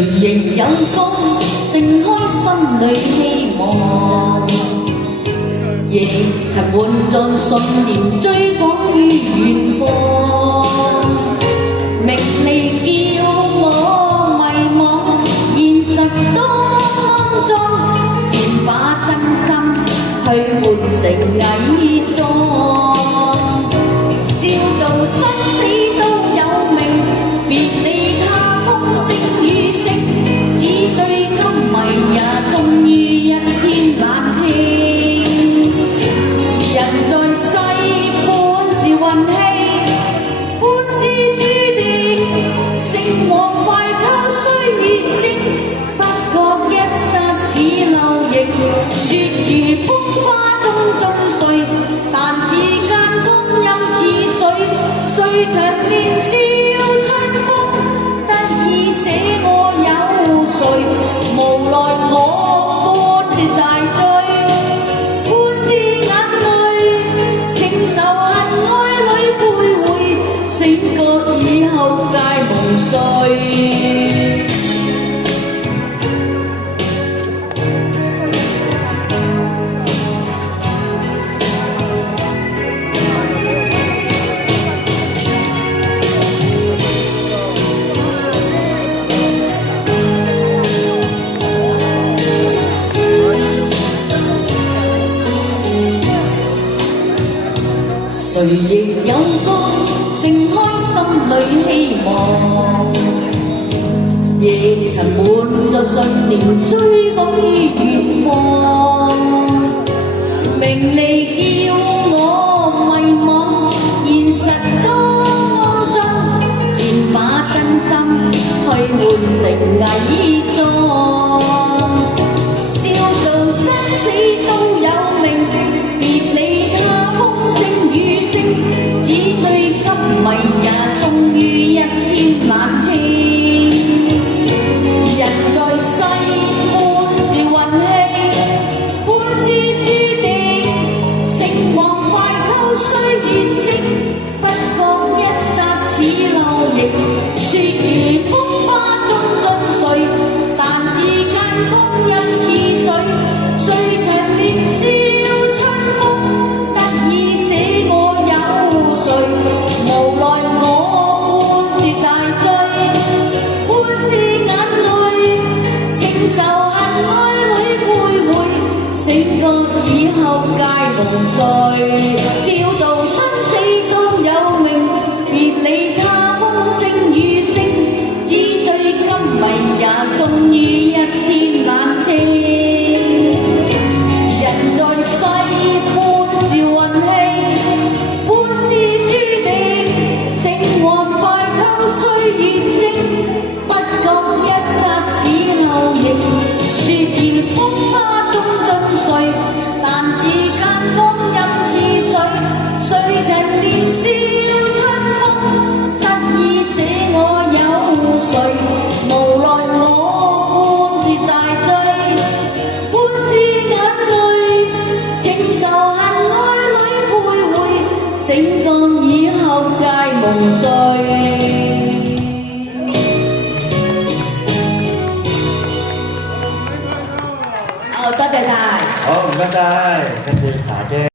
亦有光，盛開心裏希望，亦曾滿載信念追趕於遠方。名利叫我迷茫，現實當中全把真心去換成偽裝，笑到生死都有命，別理他風聲雨聲，只對今迷也終於一天冷清。人在世本是運氣，本是注定，成王敗寇歲月靜，不覺一剎似流螢，雪如風花中盡碎，但之間光陰似水，歲長年少春風，得意捨我有誰？無奈我半是大醉，半是眼淚，情仇恨愛裏徘徊，醒覺以後皆夢碎。誰亦有光，盛開心裏希望，亦曾滿載信念追趕於遠方。名利叫我迷茫，現實當中全把真心去換成偽裝，笑到生死都有命，別理他風聲雨聲，只對今迷也終於一天冷清。人在世本是運氣，本是注定，成王敗寇歲月靜，不覺一剎似流螢，雪如風花中盡碎，但之間光陰似水，歲長年少春風，得意捨我有誰？無奈我半是大醉，半是眼淚，情仇恨愛裏徘徊，醒覺以後皆夢碎。照道生死都有命，別理他風聲雨聲，只對今迷也終於一天冷清。人在世本是運氣，本是注定，成王敗寇歲月靜，不覺一剎似流螢，雪如風花中盡碎，但之間光陰似水，歲長年少春風，得意捨我有誰？無奈我半是大醉，半是眼淚，情仇恨愛裏徘徊，醒覺以後皆夢碎。好，多謝晒。好，唔該晒，跟住茶姐。